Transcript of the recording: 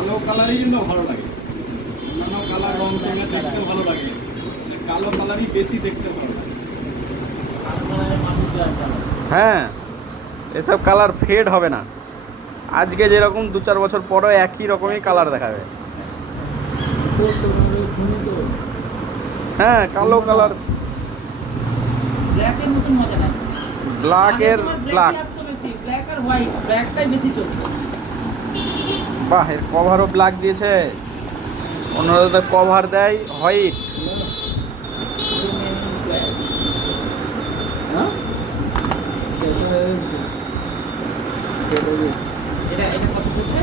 কালো কালারই কিন্তু ভালো লাগে, অন্যান্য কালার রং চঙে দেখতে ভালো লাগে, কালো কালারই বেশি দেখতে ভালো লাগে। হ্যাঁ, এসব কালার ফেড হবে না। আজকে যেরকম 2-4 বছর পরে একই রকমই কালার দেখাবে। হ্যাঁ, কালো কালার, ব্ল্যাকের মতন মজা নাই। ব্ল্যাকের ব্ল্যাক। ব্ল্যাক আর হোয়াইট, ব্ল্যাকটাই বেশি চলছে। বাহ, এর কভারও ব্ল্যাক দিয়েছে। অন্যরা তো কভার দেয় হোয়াইট। হ্যাঁ এটা কত পড়ছে?